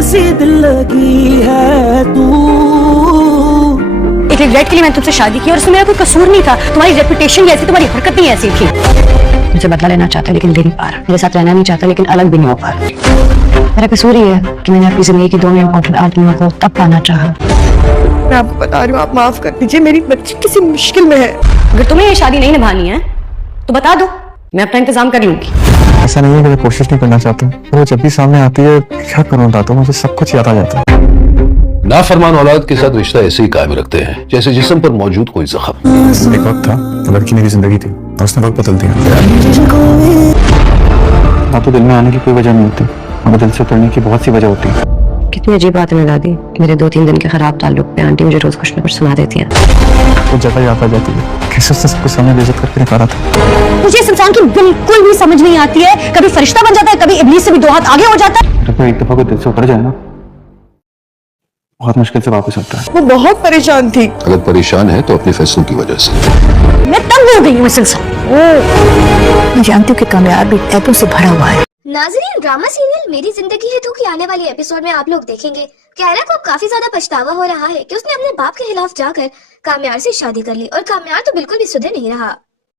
कैसी दिल लगी है तू। एक रिग्रेट के लिए मैंने तुमसे शादी की और उसमें मेरा कोई कसूर नहीं था। तुम्हारी रेपुटेशन ही ऐसी, तुम्हारी हरकत ही ऐसी थी। मुझे बदला लेना चाहता लेकिन ले नहीं पा रहा, मेरे साथ रहना नहीं चाहता लेकिन अलग भी नहीं हो पा रहा। मेरा कसूर ही है कि मैंने अपनी जिंदगी की दो इम्पोर्टेंट आदमियों को तब पाना चाहा। मैं आपको बता रही हूँ, आप माफ कर दीजिए, मेरी बच्ची किसी मुश्किल में है। अगर तुम्हें ये शादी नहीं निभानी है तो बता दो, मैं अपना इंतजाम कर लूंगी। ऐसा नहीं है कि मैं कोशिश नहीं करना चाहता हूँ, वो जब भी सामने आती है क्या करूँ दादा, मुझे सब कुछ याद आ जाता है। नाफरमान औलाद के साथ रिश्ता ऐसे ही कायम रखते हैं जैसे जिस्म पर मौजूद कोई जख्म। एक वक्त था तो लड़की मेरी जिंदगी थी और उसने वक्त बदल दिया। ना तो दिल में आने की कोई वजह नहीं होती, मगर दिल से उतरने की बहुत सी वजह होती है। कितनी अजीब बात है दादी, मेरे 2-3 दिन के खराब ताल्लुक पे आंटी मुझे रोज कुछ न कुछ सुना देती है। वो जगह याद आ जाती है, कैसे उसने सबको सामने बेइज्जत करके निकाला था। मुझे इस इंसान की बिल्कुल भी समझ नहीं आती है, कभी फरिश्ता बन जाता है, कभी इब्लीस से भी 2 हाथ आगे हो जाता है। जब एक दफा को दिल से उतर जाए ना, बहुत मुश्किल से वापस आता है। वो बहुत परेशान थी। अगर परेशान है तो अपने फैसलों की वजह से। मैं तंग हो गई हूँ इस इंसान। मैं जानती हूँ कि कामयाब भी ऐपों से भरा हुआ है। नाज़रीन, ड्रामा सीरियल मेरी जिंदगी है तू की आने वाली एपिसोड में आप लोग देखेंगे कि आयरा को काफी ज्यादा पछतावा हो रहा है कि उसने अपने बाप के खिलाफ जाकर कामयार से शादी कर ली और कामयार तो बिल्कुल भी सुधर नहीं रहा।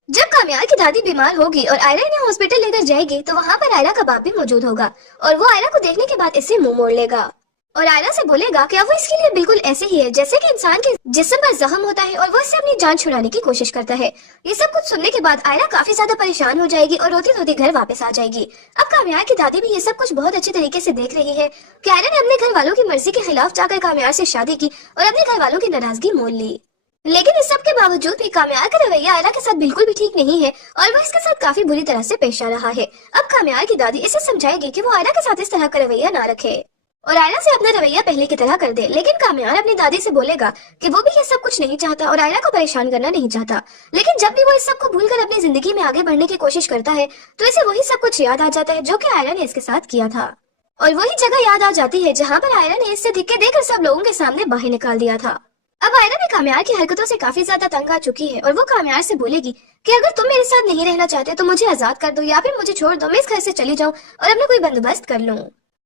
जब कामयार की दादी बीमार होगी और आयरा इन्हें हॉस्पिटल लेकर जाएगी तो वहाँ पर आयरा का बाप भी मौजूद होगा और वो आयरा को देखने के बाद इससे मुंह मोड़ लेगा और आयरा से बोलेगा कि अब वो इसके लिए बिल्कुल ऐसे ही है जैसे कि इंसान के जिस्म पर जख्म होता है और वो इससे अपनी जान छुड़ाने की कोशिश करता है। ये सब कुछ सुनने के बाद आयरा काफी ज्यादा परेशान हो जाएगी और रोती रोती घर वापस आ जाएगी। अब कामयार की दादी भी ये सब कुछ बहुत अच्छे तरीके से देख रही है कि आयरा ने अपने घर वालों की मर्जी के खिलाफ जाकर कामयार से शादी की और अपने घर वालों की नाराजगी मोल ली। लेकिन इस सब के बावजूद भी कामयार का रवैया आयरा के साथ बिल्कुल भी ठीक नहीं है और वो इसके साथ काफी बुरी तरह से पेश आ रहा है। अब कामयार की दादी इसे समझाएगी कि वो आयरा के साथ इस तरह का रवैया ना रखे और आयरा से अपना रवैया पहले की तरह कर दे। लेकिन कामयार अपनी दादी से बोलेगा कि वो भी ये सब कुछ नहीं चाहता और आयरा को परेशान करना नहीं चाहता। लेकिन जब भी वो इस सब को भूलकर अपनी जिंदगी में आगे बढ़ने की कोशिश करता है तो इसे वही सब कुछ याद आ जाता है जो कि आयरा ने इसके साथ किया था और वही जगह याद आ जाती है जहाँ पर आयरा ने इससे धिक्के देकर सब लोगों के सामने बाहर निकाल दिया था। अब आयरा भी कामयार की हरकतों से काफी ज्यादा तंग आ चुकी है और वो कामयार से बोलेगी कि अगर तुम मेरे साथ नहीं रहना चाहते तो मुझे आजाद कर दो या फिर मुझे छोड़ दो, मैं इस घर से चली जाऊं और अपना कोई बंदोबस्त कर लूं।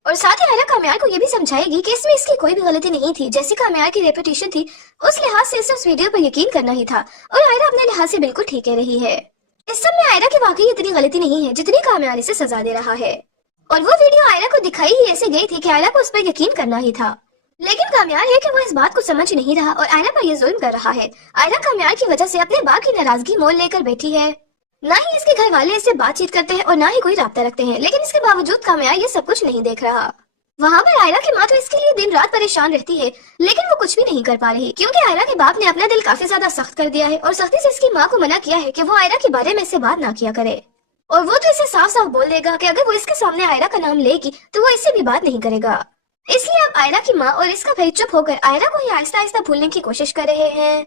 और साथ ही आयरा कामयार को ये भी समझाएगी कि इसमें इसकी कोई भी गलती नहीं थी, जैसी कामयार की रेपुटेशन थी उस लिहाज से इस वीडियो पर यकीन करना ही था और आयरा अपने लिहाज से बिल्कुल ठीक कह रही है। इस सब में आयरा की वाकई इतनी गलती नहीं है जितनी कामयार इसे सजा दे रहा है और वो वीडियो आयरा को दिखाई ही ऐसे गई थी कि आयरा को उस पर यकीन करना ही था। लेकिन कामयार है कि वो इस बात को समझ नहीं रहा और आयरा पर ये जुल्म कर रहा है। आयरा कामयार की वजह से अपने बाप की नाराजगी मोल लेकर बैठी है, ना ही इसके घर वाले इससे बातचीत करते हैं और ना ही कोई राब्ता रखते हैं, लेकिन इसके बावजूद कामयार ये सब कुछ नहीं देख रहा। वहाँ पर आयरा की माँ तो इसके लिए दिन रात परेशान रहती है लेकिन वो कुछ भी नहीं कर पा रही क्योंकि आयरा के बाप ने अपना दिल काफी ज्यादा सख्त कर दिया है और सख्ती से इसकी माँ को मना किया है कि वो आयरा के बारे में इससे बात ना किया करे और वो तो इसे साफ साफ बोल देगा कि अगर वो इसके सामने आयरा का नाम लेगी तो वो इससे भी बात नहीं करेगा। इसलिए अब आयरा की माँ और इसका भाई चुप होकर आयरा को ही आहिस्ता आहिस्ता भूलने की कोशिश कर रहे हैं।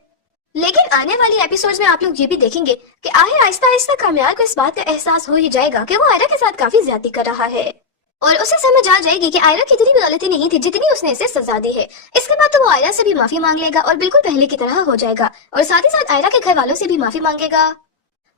लेकिन आने वाली एपिसोड्स में आप लोग ये भी देखेंगे कि आखिर आहिस्ता आहिस्ता कामयार को इस बात का एहसास हो ही जाएगा कि वो आयरा के साथ काफी ज्यादती कर रहा है और उसे समझ आ जाएगी कि आयरा की इतनी भी गलती नहीं थी जितनी उसने इसे सजा दी है। इसके बाद तो वो आयरा से भी माफी मांग लेगा और बिल्कुल पहले की तरह हो जाएगा और साथ ही साथ आयरा के घर वालों से भी माफी मांगेगा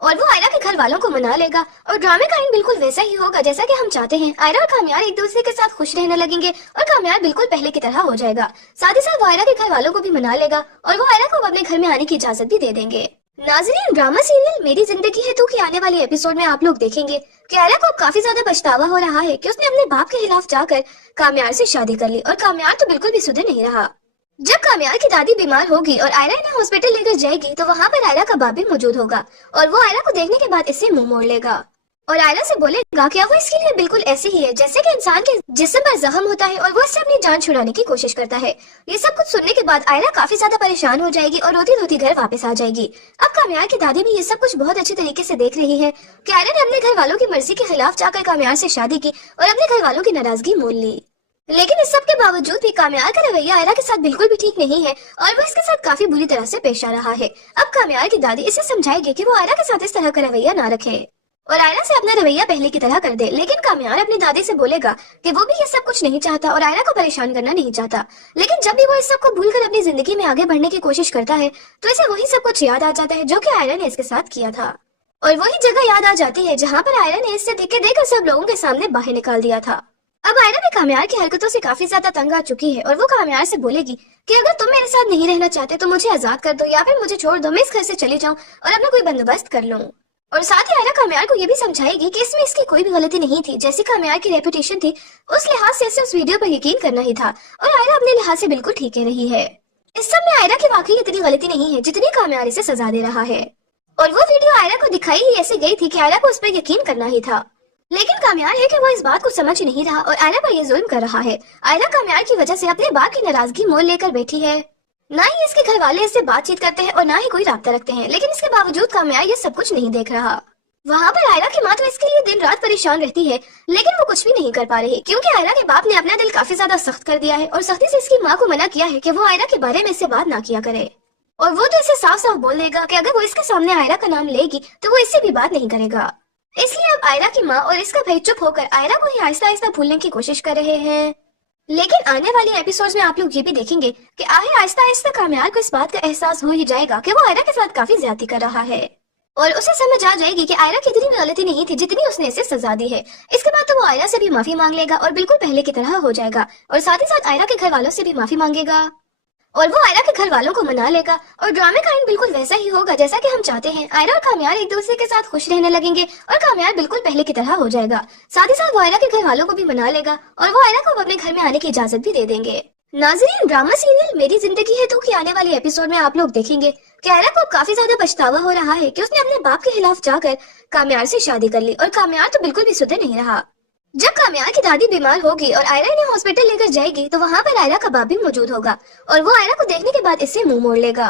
और वो आयरा के घर वालों को मना लेगा और ड्रामे का एंड बिल्कुल वैसा ही होगा जैसा कि हम चाहते हैं। आयरा और कामयार एक दूसरे के साथ खुश रहने लगेंगे और कामयार बिल्कुल पहले की तरह हो जाएगा। साथ ही साथ वो आयरा के घर वालों को भी मना लेगा और वो आयरा को अपने घर में आने की इजाजत भी दे देंगे। नाज़रीन, ड्रामा सीरियल मेरी जिंदगी है तू की आने वाली एपिसोड में आप लोग देखेंगे कि आयरा को काफी ज्यादा पछतावा हो रहा है कि उसने अपने बाप के खिलाफ जाकर कामयार से शादी कर ली और कामयार तो बिल्कुल भी सुधर नहीं रहा। जब कामयार की दादी बीमार होगी और आयरा इन्हें हॉस्पिटल लेकर जाएगी तो वहाँ पर आयरा का बाप भी मौजूद होगा और वो आयरा को देखने के बाद इससे मुंह मोड़ लेगा और आयरा से बोलेगा कि वो इसके लिए बिल्कुल ऐसे ही है जैसे कि इंसान के जिस्म पर जख्म होता है और वो इससे अपनी जान छुड़ाने की कोशिश करता है। ये सब कुछ सुनने के बाद आयरा काफी ज्यादा परेशान हो जाएगी और रोती रोती घर वापस आ जाएगी। अब कामयार की दादी भी ये सब कुछ बहुत अच्छे तरीके से देख रही है कि आयरा ने अपने घर वालों की मर्जी के खिलाफ जाकर कामयार से शादी की और अपने घर वालों की नाराजगी मोल ली। लेकिन इस सब के बावजूद भी कामयार का रवैया आयरा के साथ बिल्कुल भी ठीक नहीं है और वो इसके साथ काफी बुरी तरह से पेश आ रहा है। अब कामयार की दादी इसे समझाएगी कि वो आयरा के साथ इस तरह का रवैया ना रखे और आयरा से अपना रवैया पहले की तरह कर दे। लेकिन कामयार अपनी दादी से बोलेगा कि वो भी ये सब कुछ नहीं चाहता और आयरा को परेशान करना नहीं चाहता। लेकिन जब भी वो इस सब को भूलकर अपनी जिंदगी में आगे बढ़ने की कोशिश करता है तो इसे वही सब कुछ याद आ जाता है जो कि आयरा ने इसके साथ किया था और वही जगह याद आ जाती है जहाँ पर आयरा ने इससे धिक्के देकर सब लोगों के सामने बाहर निकाल दिया था। अब आयरा भी कामयार की हरकतों से काफी ज्यादा तंग आ चुकी है और वो कामयार से बोलेगी कि अगर तुम मेरे साथ नहीं रहना चाहते तो मुझे आजाद कर दो या फिर मुझे छोड़ दो, मैं इस घर से चली जाऊं और अपना कोई बंदोबस्त कर लूं। और साथ ही आयरा कामयार को ये भी समझाएगी कि इसमें इसकी कोई भी गलती नहीं थी। जैसी कामयार की रेपुटेशन थी उस लिहाज से इसे उस वीडियो पर यकीन करना ही था और आयरा अपने लिहाज से बिल्कुल ठीक कह रही है। इस सब में आयरा की वाकई इतनी गलती नहीं है जितनी कामयार इसे सजा दे रहा है। और वो वीडियो आयरा को दिखाई ही ऐसे गई थी कि आयरा को उस पर यकीन करना ही था, लेकिन कामयार है कि वो इस बात को समझ नहीं रहा और आयरा पर ये जुल्म कर रहा है। आयरा कामयार की वजह से अपने बाप की नाराजगी मोल लेकर बैठी है। ना ही इसके घर वाले इससे बातचीत करते हैं और ना ही कोई राब्ता रखते हैं, लेकिन इसके बावजूद कामयार ये सब कुछ नहीं देख रहा। वहाँ पर आयरा की माँ तो इसके लिए दिन रात परेशान रहती है, लेकिन वो कुछ भी नहीं कर पा रही क्योंकि आयरा के बाप ने अपना दिल काफी ज्यादा सख्त कर दिया है और सख्ती से इसकी माँ को मना किया है कि वो आयरा के बारे में इससे बात ना किया करे। और वो तो इसे साफ साफ बोल देगा कि अगर वो इसके सामने आयरा का नाम लेगी तो वो इससे भी बात नहीं करेगा। इसलिए अब आयरा की माँ और इसका भाई चुप होकर आयरा को ही आहिस्ता आहिस्ता भूलने की कोशिश कर रहे हैं। लेकिन आने वाले एपिसोड्स में आप लोग ये भी देखेंगे कि आखिर आहिस्ता आहिस्ता कामयार को इस बात का एहसास हो ही जाएगा कि वो आयरा के साथ काफी ज्यादती कर रहा है और उसे समझ आ जाएगी कि आयरा की इतनी भी गलती नहीं थी जितनी उसने इसे सजा दी है। इसके बाद तो वो आयरा से भी माफी मांग लेगा और बिल्कुल पहले की तरह हो जाएगा और साथ ही साथ आयरा के घर वालों से भी माफी मांगेगा और वो आयरा के घर वालों को मना लेगा और ड्रामे का एंड बिल्कुल वैसा ही होगा जैसा कि हम चाहते हैं। आयरा और कामयार एक दूसरे के साथ खुश रहने लगेंगे और कामयार बिल्कुल पहले की तरह हो जाएगा। साथ ही साथ वो आयरा के घर वालों को भी मना लेगा और वो आयरा को अपने घर में आने की इजाजत भी दे देंगे। नाज़रीन, ड्रामा सीरियल मेरी जिंदगी है तू के आने वाले एपिसोड में आप लोग देखेंगे कि आयरा को काफी ज्यादा पछतावा हो रहा है कि उसने अपने बाप के खिलाफ जाकर कामयार से शादी कर ली और कामयार तो बिल्कुल भी सुधर नहीं रहा। जब कामयार की दादी बीमार होगी और आयरा इन्हें हॉस्पिटल लेकर जाएगी तो वहाँ पर आयरा का बाप भी मौजूद होगा और वो आयरा को देखने के बाद इससे मुंह मोड़ लेगा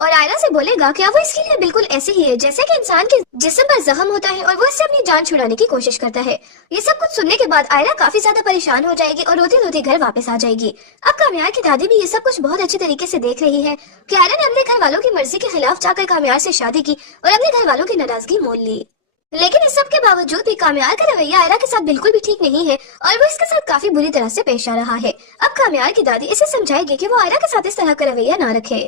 और आयरा से बोलेगा कि वो इसके लिए बिल्कुल ऐसे ही है जैसे कि इंसान के जिस्म पर जख्म होता है और वो इससे अपनी जान छुड़ाने की कोशिश करता है। ये सब कुछ सुनने के बाद आयरा काफी ज्यादा परेशान हो जाएगी और रोती रोती घर वापस आ जाएगी। अब कामयार की दादी भी ये सब कुछ बहुत अच्छी तरीके से देख रही है कि आयरा ने अपने घर वालों की मर्जी के खिलाफ जाकर कामयार से शादी की और अपने घर वालों की नाराजगी मोल ली। लेकिन इस सब के बावजूद भी कामयार का रवैया आयरा के साथ बिल्कुल भी ठीक नहीं है और वो इसके साथ काफी बुरी तरह से पेश आ रहा है। अब कामयार की दादी इसे समझाएगी कि वो आयरा के साथ इस तरह का रवैया ना रखे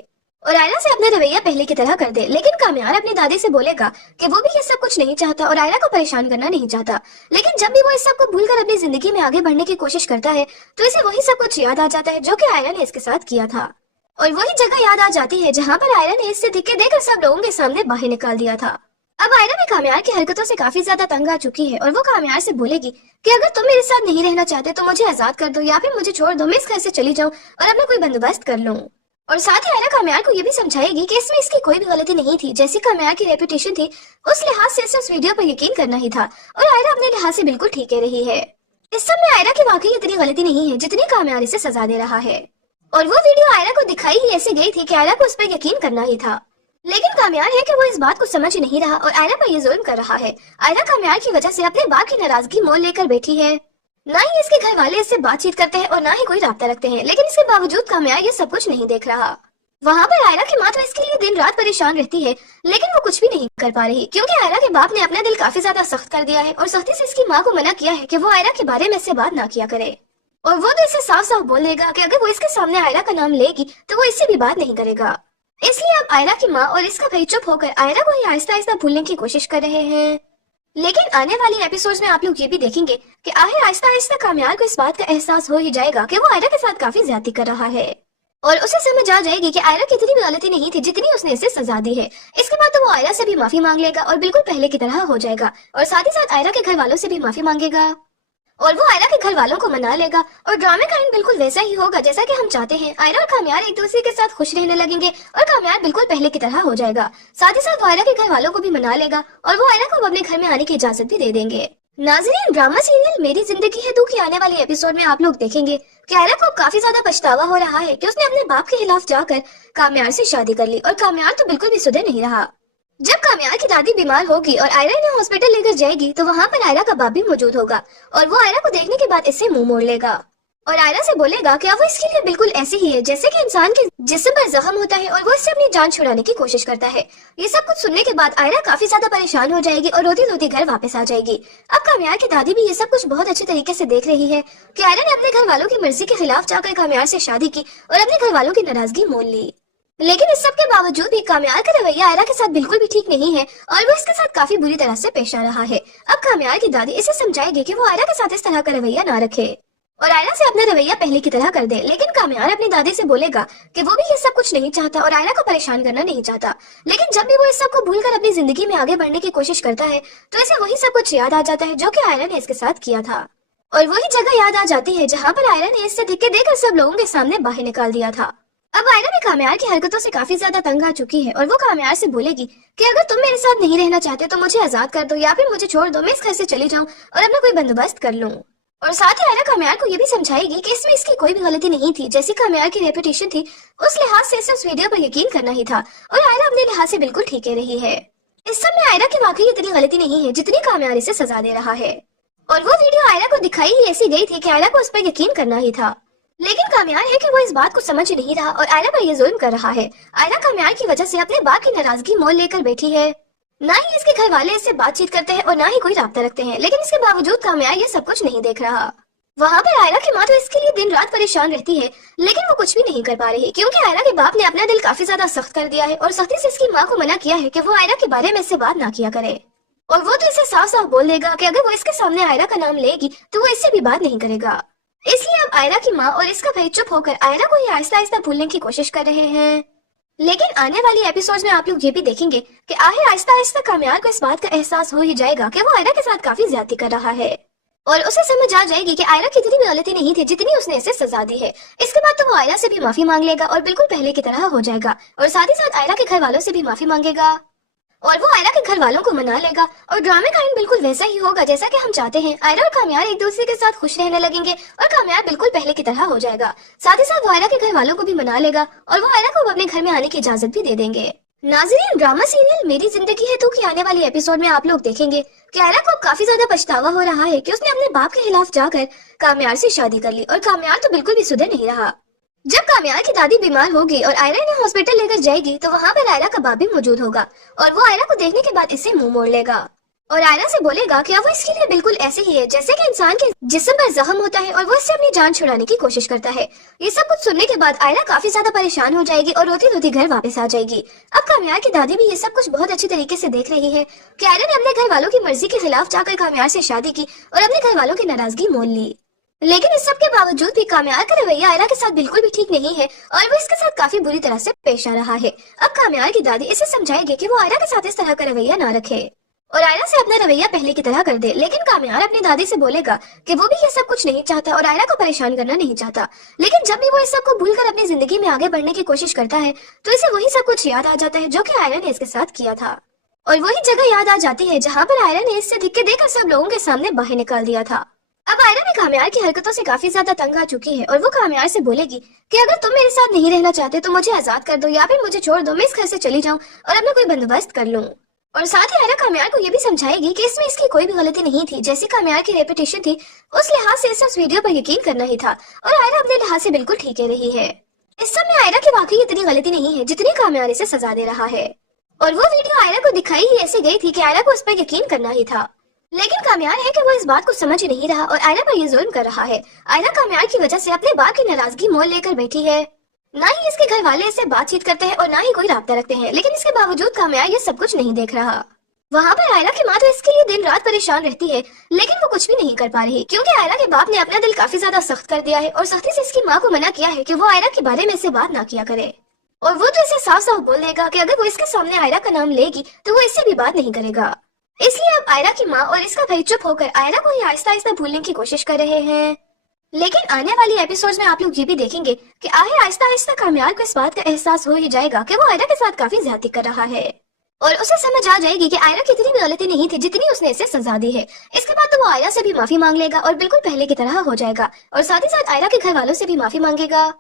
और आयरा से अपना रवैया पहले की तरह कर दे। लेकिन कामयार अपनी दादी से बोलेगा कि वो भी ये सब कुछ नहीं चाहता और आयरा को परेशान करना नहीं चाहता। लेकिन जब भी वो इस सब को भूलकर अपनी जिंदगी में आगे बढ़ने की कोशिश करता है तो इसे वही सब कुछ याद आ जाता है जो कि आयरा ने इसके साथ किया था और वही जगह याद आ जाती है जहाँ पर आयरा ने इससे धिक्के देकर सब लोगों के सामने बाहर निकाल दिया था। अब आयरा भी कामयार की हरकतों से काफी ज्यादा तंग आ चुकी है और वो कामयार से बोलेगी कि अगर तुम मेरे साथ नहीं रहना चाहते तो मुझे आजाद कर दो या फिर मुझे छोड़ दो, मैं इस घर से चली जाऊं और अपना कोई बंदोबस्त कर लूं। और साथ ही आयरा कामयार को ये भी समझाएगी कि इसमें इसकी कोई भी गलती नहीं थी। जैसी कामयार की रेपुटेशन थी उस लिहाज से इसे उस वीडियो पर यकीन करना ही था और आयरा अपने लिहाज से बिल्कुल ठीक कह रही है। इस सब में आयरा की वाकई इतनी गलती नहीं है जितनी कामयार इसे सजा दे रहा है और वो वीडियो आयरा को दिखाई ही ऐसे गई थी कि आयरा को उस पर यकीन करना ही था, लेकिन कामयार है कि वो इस बात को समझ नहीं रहा और आयरा पर ये जुल्म कर रहा है। आयरा कामयार की वजह से अपने बाप की नाराजगी मोल लेकर बैठी है। ना ही इसके घर वाले इससे बातचीत करते हैं और ना ही कोई राब्ता रखते हैं, लेकिन इसके बावजूद कामयार ये सब कुछ नहीं देख रहा। वहाँ पर आयरा की माँ तो इसके लिए दिन रात परेशान रहती है, लेकिन वो कुछ भी नहीं कर पा रही क्योंकि आयरा के बाप ने अपना दिल काफी ज्यादा सख्त कर दिया है और सख्ती से इसकी माँ को मना किया है कि वो आयरा के बारे में इससे बात ना किया करे और वो तो इसे साफ साफ बोल देगा कि अगर वो इसके सामने आयरा का नाम लेगी तो वो इससे भी बात नहीं करेगा। इसलिए अब आयरा की माँ और इसका भाई चुप होकर आयरा को ही आहिस्ता आहिस्ता भूलने की कोशिश कर रहे हैं। लेकिन आने वाली एपिसोड्स में आप लोग ये भी देखेंगे कि आखिर आहिस्ता आहिस्ता कामयार को इस बात का एहसास हो ही जाएगा कि वो आयरा के साथ काफी ज्यादती कर रहा है और उसे समझ आ जाएगी कि आयरा की इतनी भी गलती नहीं थी जितनी उसने इसे सजा दी है। इसके बाद तो वो आयरा से भी माफी मांग लेगा और बिल्कुल पहले की तरह हो जाएगा और साथ ही साथ आयरा के घर वालों से भी माफी मांगेगा और वो आयरा के घर वालों को मना लेगा और ड्रामे का एंड बिल्कुल वैसा ही होगा जैसा कि हम चाहते हैं। आयरा और कामयार एक दूसरे के साथ खुश रहने लगेंगे और कामयार बिल्कुल पहले की तरह हो जाएगा। साथ ही साथ वो आयरा के घर वालों को भी मना लेगा और वो आयरा को अपने घर में आने की इजाजत भी दे देंगे। नाज़रीन, ड्रामा सीरियल मेरी जिंदगी है तू के आने वाले एपिसोड में आप लोग देखेंगे कि आयरा को काफी ज्यादा पछतावा हो रहा है कि उसने अपने बाप के खिलाफ जाकर कामयार से शादी कर ली और कामयार तो बिल्कुल भी सुधर नहीं रहा। जब कामयार की दादी बीमार होगी और आयरा इन्हें हॉस्पिटल लेकर जाएगी तो वहाँ पर आयरा का बाप भी मौजूद होगा और वो आयरा को देखने के बाद इससे मुंह मोड़ लेगा और आयरा से बोलेगा कि वो इसके लिए बिल्कुल ऐसे ही है जैसे कि इंसान के जिस्म पर जख्म होता है और वो इससे अपनी जान छुड़ाने की कोशिश करता है। ये सब कुछ सुनने के बाद आयरा काफी ज्यादा परेशान हो जाएगी और रोती रोती घर वापस आ जाएगी। अब कामयार की दादी भी ये सब कुछ बहुत अच्छे तरीके से देख रही है कि आयरा ने अपने घर वालों की मर्जी के खिलाफ जाकर कामयार से शादी की और अपने घर वालों की नाराजगी मोल ली। लेकिन इस सब के बावजूद भी कामयार का रवैया आयरा के साथ बिल्कुल भी ठीक नहीं है और वो इसके साथ काफी बुरी तरह से पेश आ रहा है। अब कामयार की दादी इसे समझाएगी कि वो आयरा के साथ इस तरह का रवैया ना रखे। और आयरा से अपना रवैया पहले की तरह कर दे। लेकिन काम्यार अपनी दादी से बोलेगा कि वो भी ये सब कुछ नहीं चाहता और आयरा को परेशान करना नहीं चाहता। लेकिन जब भी वो इस सब को भूलकर अपनी जिंदगी में आगे बढ़ने की कोशिश करता है तो इसे वही सब कुछ याद आ जाता है जो कि आयरा ने इसके साथ किया था, और वही जगह याद आ जाती है जहाँ पर आयरा ने इससे धिक्के देकर सब लोगों के सामने बाहर निकाल दिया था। अब आयरा भी काम्यार की हरकतों से काफी ज्यादा तंग आ चुकी है और वो काम्यार से बोलेगी कि अगर तुम मेरे साथ नहीं रहना चाहते तो मुझे आजाद कर दो या फिर मुझे छोड़ दो, मैं इस घर से चली जाऊं और अपना कोई बंदोबस्त कर लूं। और साथ ही आयरा काम्यार को ये भी समझाएगी कि इसमें इसकी कोई भी गलती नहीं थी। जैसी काम्यार की रेपुटेशन थी उस लिहाज से इसे उस वीडियो पर यकीन करना ही था, और आयरा अपने लिहाज से बिल्कुल ठीक कह रही है। इस सब में आयरा की वाकई इतनी गलती नहीं है जितनी काम्यार इसे सजा दे रहा है। और वो वीडियो आयरा को दिखाई ही ऐसी गई थी कि आयरा को उस पर यकीन करना ही था। लेकिन काम्यार है कि वो इस बात को समझ नहीं रहा और आयरा पर ये जुल्म कर रहा है। आयरा काम्यार की वजह से अपने बाप की नाराजगी मोल लेकर बैठी है। ना ही इसके घर वाले इससे बातचीत करते हैं और ना ही कोई राब्ता रखते हैं, लेकिन इसके बावजूद काम्यार ये सब कुछ नहीं देख रहा। वहाँ पर आयरा की माँ तो इसके लिए दिन रात परेशान रहती है, लेकिन वो कुछ भी नहीं कर पा रही क्योंकि आयरा के बाप ने अपना दिल काफी ज्यादा सख्त कर दिया है और सख्ती से इसकी माँ को मना किया है कि वो आयरा के बारे में इससे बात ना किया करे। और वो तो इसे साफ साफ बोल देगा कि अगर वो इसके सामने आयरा का नाम लेगी तो वो इससे भी बात नहीं करेगा। इसलिए अब आयरा की माँ और इसका भाई चुप होकर आयरा को ये आहिस्ता आहिस्ता भूलने की कोशिश कर रहे हैं। लेकिन आने वाली एपिसोड्स में आप लोग ये भी देखेंगे कि आखिर आहिस्ता आहिस्ता काम्यार को इस बात का एहसास हो ही जाएगा कि वो आयरा के साथ काफी ज्यादती कर रहा है, और उसे समझ आ जाएगी कि आयरा की इतनी भी गलती नहीं थी जितनी उसने इसे सजा दी है। इसके बाद तो वो आयरा से भी माफी मांग लेगा और बिल्कुल पहले की तरह हो जाएगा, और साथ ही साथ आयरा के घर वालों से भी माफी मांगेगा और वो आयरा के घर वालों को मना लेगा। और ड्रामे का एंड बिल्कुल वैसा ही होगा जैसा कि हम चाहते हैं। आयरा और काम्यार एक दूसरे के साथ खुश रहने लगेंगे और काम्यार बिल्कुल पहले की तरह हो जाएगा। साथ ही साथ वो आयरा के घर वालों को भी मना लेगा और वो आयरा को अपने घर में आने की इजाजत भी दे देंगे। नाज़रीन, ड्रामा सीरियल मेरी जिंदगी है तू की आने वाली एपिसोड में आप लोग देखेंगे कि आयरा को काफी ज्यादा पछतावा हो रहा है कि उसने अपने बाप के खिलाफ जाकर काम्यार से शादी कर ली, और काम्यार तो बिल्कुल भी सुधर नहीं रहा। जब काम्यार की दादी बीमार होगी और आयरा इन्हें हॉस्पिटल लेकर जाएगी तो वहाँ पर आयरा का बाप भी मौजूद होगा, और वो आयरा को देखने के बाद इससे मुंह मोड़ लेगा और आयरा से बोलेगा कि अब वो इसके लिए बिल्कुल ऐसे ही है जैसे कि इंसान के जिस्म पर जख्म होता है और वो इससे अपनी जान छुड़ाने की कोशिश करता है। ये सब कुछ सुनने के बाद आयरा काफी ज्यादा परेशान हो जाएगी और रोती रोती घर वापस आ जाएगी। अब काम्यार की दादी भी ये सब कुछ बहुत अच्छी तरीके से देख रही है कि आयरा ने अपने घर वालों की मर्जी के खिलाफ जाकर काम्यार से शादी की और अपने घर वालों की नाराजगी मोल ली। लेकिन इस सब के बावजूद भी काम्यार का रवैया आयरा के साथ बिल्कुल भी ठीक नहीं है और वो इसके साथ काफी बुरी तरह से पेश आ रहा है। अब काम्यार की दादी इसे समझाएगी कि वो आयरा के साथ इस तरह का रवैया ना रखे और आयरा से अपना रवैया पहले की तरह कर दे। लेकिन काम्यार अपनी दादी से बोलेगा कि वो भी ये सब कुछ नहीं चाहता और आयरा को परेशान करना नहीं चाहता। लेकिन जब भी वो इस सब को भूलकर अपनी जिंदगी में आगे बढ़ने की कोशिश करता है तो इसे वही सब कुछ याद आ जाता है जो कि आयरा ने इसके साथ किया था, और वही जगह याद आ जाती है जहाँ पर आयरा ने इससे धिक्के देकर सब लोगों के सामने बाहर निकाल दिया था। अब आयरा भी काम्यार की हरकतों से काफी ज्यादा तंग आ चुकी है और वो काम्यार से बोलेगी कि अगर तुम मेरे साथ नहीं रहना चाहते तो मुझे आजाद कर दो या फिर मुझे छोड़ दो, मैं इस घर से चली जाऊं और अपना कोई बंदोबस्त कर लूं। और साथ ही आयरा काम्यार को ये भी समझाएगी कि इसमें इसकी कोई भी गलती नहीं थी। जैसी काम्यार की रेपुटेशन थी उस लिहाज से इसे उस वीडियो पर यकीन करना ही था, और आयरा अपने लिहाज से बिल्कुल ठीक कह रही है। इस सब में आयरा की वाकई इतनी गलती नहीं है जितनी काम्यार इसे सजा दे रहा है, और वो वीडियो आयरा को दिखाई ही ऐसे गई थी कि आयरा को उस पर यकीन करना ही था। लेकिन काम्यार है कि वो इस बात को समझ नहीं रहा और आयरा पर ये जुल्म कर रहा है। आयरा काम्यार की वजह से अपने बाप की नाराजगी मोल लेकर बैठी है। ना ही इसके घर वाले इससे बातचीत करते हैं और ना ही कोई राब्ता रखते हैं, लेकिन इसके बावजूद काम्यार ये सब कुछ नहीं देख रहा। वहाँ पर आयरा की माँ तो इसके लिए दिन रात परेशान रहती है, लेकिन वो कुछ भी नहीं कर पा रही क्योंकि आयरा के बाप ने अपना दिल काफी ज्यादा सख्त कर दिया है और सख्ती से इसकी माँ को मना किया है कि वो आयरा के बारे में इससे बात ना किया करे। और वो तो इसे साफ साफ बोल देगा कि अगर वो इसके सामने आयरा का नाम लेगी तो वो इससे भी बात नहीं करेगा। इसलिए अब आयरा की माँ और इसका भाई चुप होकर आयरा को ही आहिस्ता आहिस्ता भूलने की कोशिश कर रहे हैं। लेकिन आने वाली एपिसोड्स में आप लोग ये भी देखेंगे कि आखिर आहिस्ता आहिस्ता काम्यार को इस बात का एहसास हो ही जाएगा कि वो आयरा के साथ काफी ज्यादती कर रहा है, और उसे समझ आ जाएगी कि आयरा की इतनी भी गलती नहीं थी जितनी उसने इसे सजा दी है। इसके बाद तो वो आयरा से भी माफी मांग लेगा और बिल्कुल पहले की तरह हो जाएगा, और साथ ही साथ आयरा के घर वालों से भी माफी मांगेगा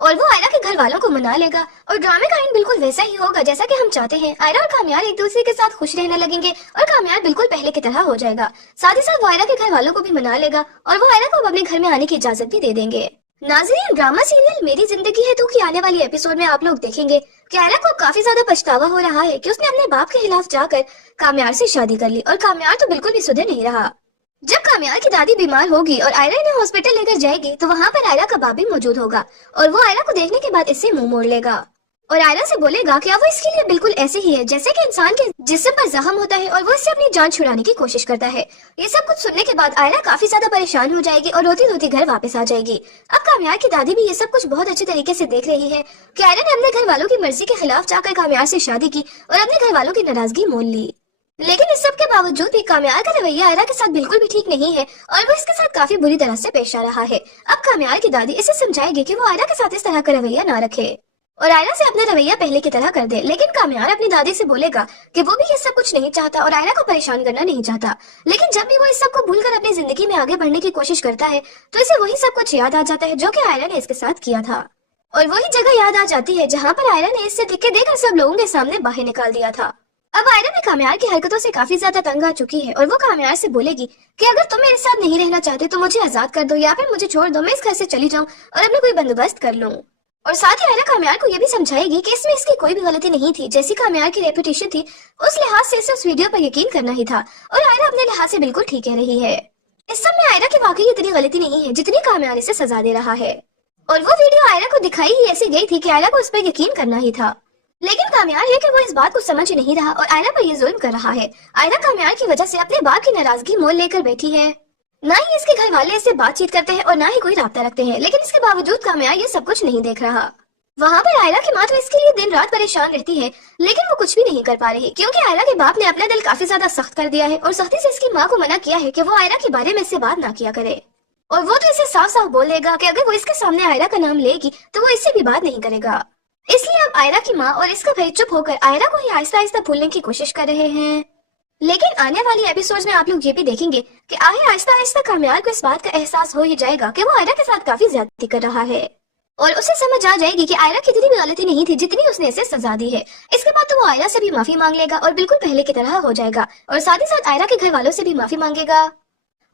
और वो आयरा के घर वालों को मना लेगा, और ड्रामे का एंड बिल्कुल वैसा ही होगा जैसा कि हम चाहते हैं। आयरा और काम्यार एक दूसरे के साथ खुश रहने लगेंगे और काम्यार बिल्कुल पहले की तरह हो जाएगा। साथ ही साथ वो आयरा के घर वालों को भी मना लेगा और वो आयरा को अपने घर में आने की इजाजत भी दे देंगे। नाज़रीन, ड्रामा सीरियल मेरी जिंदगी है तू की आने वाली एपिसोड में आप लोग देखेंगे कि आयरा को काफी ज्यादा पछतावा हो रहा है कि उसने अपने बाप के खिलाफ जाकर काम्यार से शादी कर ली, और काम्यार तो बिल्कुल भी सुधर नहीं रहा। जब काम्यार की दादी बीमार होगी और आयरा इन्हें हॉस्पिटल लेकर जाएगी तो वहाँ पर आयरा का बाप भी मौजूद होगा, और वो आयरा को देखने के बाद इससे मुंह मोड़ लेगा और आयरा से बोलेगा कि अब वो इसके लिए बिल्कुल ऐसे ही है जैसे कि इंसान के जिस्म पर जख्म होता है और वो इससे अपनी जान छुड़ाने की कोशिश करता है। ये सब कुछ सुनने के बाद आयरा काफी ज्यादा परेशान हो जाएगी और रोती रोती घर वापस आ जाएगी। अब कामयार की दादी भी ये सब कुछ बहुत अच्छे तरीके से देख रही है कि आयरा ने अपने घर वालों की मर्जी के खिलाफ जाकर कामयार से शादी की और अपने घर वालों की नाराजगी मोल ली। लेकिन इस सब के बावजूद भी कामयार का रवैया आयरा के साथ बिल्कुल भी ठीक नहीं है और वो इसके साथ काफी बुरी तरह से पेश आ रहा है। अब कामयार की दादी इसे समझाएगी कि वो आयरा के साथ इस तरह का रवैया ना रखे और आयरा से अपना रवैया पहले की तरह कर दे। लेकिन कामयार अपनी दादी से बोलेगा कि वो भी ये सब कुछ नहीं चाहता और आयरा को परेशान करना नहीं चाहता। लेकिन जब भी वो इस सब को भूलकर अपनी जिंदगी में आगे बढ़ने की कोशिश करता है तो इसे वही सब कुछ याद आ जाता है जो कि आयरा ने इसके साथ किया था और वही जगह याद आ जाती है जहाँ पर आयरा ने इससे धक्के देकर सब लोगों के सामने बाहर निकाल दिया था। अब आयरा भी कामयार की हरकतों से काफी ज्यादा तंग आ चुकी है और वो कामयार से बोलेगी कि अगर तुम मेरे साथ नहीं रहना चाहते तो मुझे आजाद कर दो या फिर मुझे छोड़ दो, मैं इस घर से चली जाऊं और अपना कोई बंदोबस्त कर लूं। और साथ ही आयरा कामयार को ये भी समझाएगी कि इसमें इसकी कोई भी गलती नहीं थी। जैसी कामयार की रेपुटेशन थी उस लिहाज से इसे उस वीडियो पर यकीन करना ही था और आयरा अपने लिहाज से बिल्कुल ठीक कह रही है। इस सब में आयरा की वाकई इतनी गलती नहीं है जितनी कामयार इसे सजा दे रहा है और वो वीडियो आयरा को दिखाई ही ऐसी गई थी कि आयरा को उस पर यकीन करना ही था। लेकिन कामयार है कि वो इस बात को समझ नहीं रहा और आयरा पर ये जुल्म कर रहा है। आयरा कामयार की वजह से अपने बाप की नाराजगी मोल लेकर बैठी है। ना ही इसके घर वाले इससे बातचीत करते हैं और ना ही कोई राब्ता रखते हैं, लेकिन इसके बावजूद कामयार ये सब कुछ नहीं देख रहा। वहाँ पर आयरा की माँ तो इसके लिए दिन रात परेशान रहती है लेकिन वो कुछ भी नहीं कर पा रही क्योंकि आयरा के बाप ने अपना दिल काफी ज्यादा सख्त कर दिया है और सख्ती से इसकी माँ को मना किया है कि वो आयरा के बारे में इससे बात ना किया करे। और वो तो इसे साफ साफ बोल देगा कि अगर वो इसके सामने आयरा का नाम लेगी तो वो इससे भी बात नहीं करेगा। इसलिए अब आयरा की माँ और इसका भाई चुप होकर आयरा को ही आहिस्ता आहिस्ता भूलने की कोशिश कर रहे हैं। लेकिन आने वाली एपिसोड्स में आप लोग ये भी देखेंगे कि आहिस्ता आहिस्ता कामयार को इस बात का एहसास हो ही जाएगा कि वो आयरा के साथ काफी ज्यादती कर रहा है और उसे समझ आ जाएगी कि आयरा की इतनी भी गलती नहीं थी जितनी उसने इसे सजा दी है। इसके बाद तो वो आयरा से भी माफी मांग लेगा और बिल्कुल पहले की तरह हो जाएगा और साथ ही साथ आयरा के घर वालों से भी माफी मांगेगा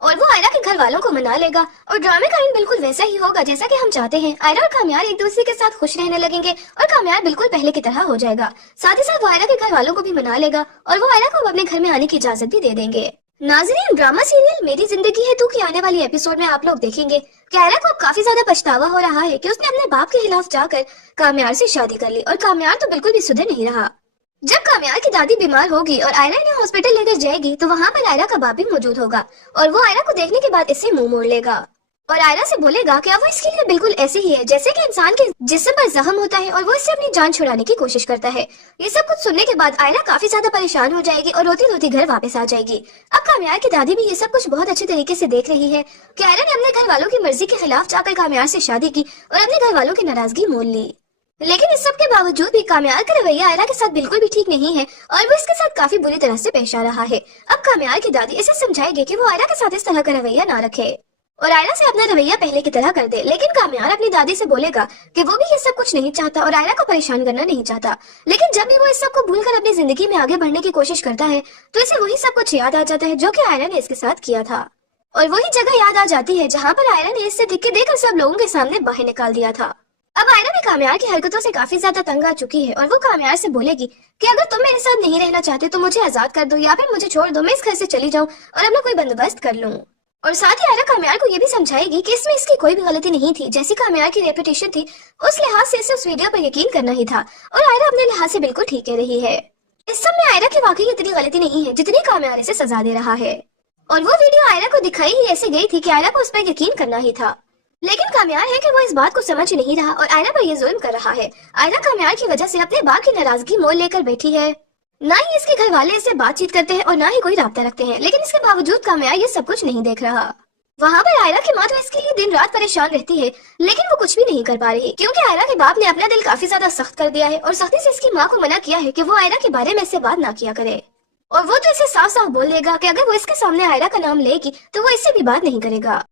और वो आयरा के घर वालों को मना लेगा और ड्रामे का एंड बिल्कुल वैसा ही होगा जैसा कि हम चाहते हैं। आयरा और कामयार एक दूसरे के साथ खुश रहने लगेंगे और कामयार बिल्कुल पहले की तरह हो जाएगा। साथ ही साथ वो आयरा के घर वालों को भी मना लेगा और वो आयरा को अपने घर में आने की इजाजत भी दे देंगे। नाज़रीन, ड्रामा सीरियल मेरी जिंदगी है तू की आने वाली एपिसोड में आप लोग देखेंगे कि आयरा को अब काफी ज्यादा पछतावा हो रहा है कि उसने अपने बाप के खिलाफ जाकर कामयार से शादी कर ली और कामयार तो बिल्कुल भी सुधर नहीं रहा। जब कामयार की दादी बीमार होगी और आयरा इन्हें हॉस्पिटल लेकर जाएगी तो वहाँ पर आयरा का बाप भी मौजूद होगा और वो आयरा को देखने के बाद इससे मुंह मोड़ लेगा और आयरा से बोलेगा कि अब वो इसके लिए बिल्कुल ऐसे ही है जैसे कि इंसान के जिस्म पर जख्म होता है और वो इससे अपनी जान छुड़ाने की कोशिश करता है। ये सब कुछ सुनने के बाद आयरा काफी ज्यादा परेशान हो जाएगी और रोती रोती घर वापस आ जाएगी। अब कामयार की दादी भी ये सब कुछ बहुत अच्छे तरीके से देख रही है कि आयरा ने अपने घर वालों की मर्जी के खिलाफ जाकर कामयार से शादी की और अपने घर वालों की नाराजगी मोल ली। लेकिन इस सब के बावजूद भी कामयार का रवैया आयरा के साथ बिल्कुल भी ठीक नहीं है और वो इसके साथ काफी बुरी तरह से पेश आ रहा है। अब कामयार की दादी इसे समझाएगी कि वो आयरा के साथ इस तरह का रवैया ना रखे और आयरा से अपना रवैया पहले की तरह कर दे। लेकिन कामयार अपनी दादी से बोलेगा कि वो भी ये सब कुछ नहीं चाहता और आयरा को परेशान करना नहीं चाहता। लेकिन जब भी वो इस सब को भूलकर अपनी जिंदगी में आगे बढ़ने की कोशिश करता है तो इसे वही सब कुछ याद आ जाता है जो कि आयरा ने इसके साथ किया था और वही जगह याद आ जाती है जहाँ पर आयरा ने इससे धक्के देकर सब लोगों के सामने बाहर निकाल दिया था। अब आयरा भी कामयार की हरकतों से काफी ज्यादा तंग आ चुकी है और वो कामयार से बोलेगी कि अगर तुम मेरे साथ नहीं रहना चाहते तो मुझे आजाद कर दो या फिर मुझे छोड़ दो, मैं इस घर से चली जाऊं और अपना कोई बंदोबस्त कर लूं। और साथ ही आयरा कामयार को ये भी समझाएगी कि इसमें इसकी कोई भी गलती नहीं थी। जैसी कामयार की रेपुटेशन थी उस लिहाज से इसे उस वीडियो पर यकीन करना ही था और आयरा अपने लिहाज से बिल्कुल ठीक कह रही है। इस सब में आयरा की वाकई इतनी गलती नहीं है जितनी कामयार इसे सजा दे रहा है और वो वीडियो आयरा को दिखाई ही ऐसे गई थी कि आयरा को उस पर यकीन करना ही था। लेकिन कामयार है कि वो इस बात को समझ नहीं रहा और आयरा पर ये जुल्म कर रहा है। आयरा कामयार की वजह से अपने बाप की नाराजगी मोल लेकर बैठी है। ना ही इसके घर वाले इससे बातचीत करते हैं और ना ही कोई राब्ता रखते हैं, लेकिन इसके बावजूद कामयार ये सब कुछ नहीं देख रहा। वहाँ पर आयरा की माँ तो इसके लिए दिन रात परेशान रहती है लेकिन वो कुछ भी नहीं कर पा रही क्योंकि आयरा के बाप ने अपना दिल काफी ज्यादा सख्त कर दिया है और सख्ती से इसकी माँ को मना किया है कि वो आयरा के बारे में इससे बात ना किया करे और वो तो इसे साफ साफ बोल देगा कि अगर वो इसके सामने आयरा का नाम लेगी तो वो इससे भी बात नहीं करेगा।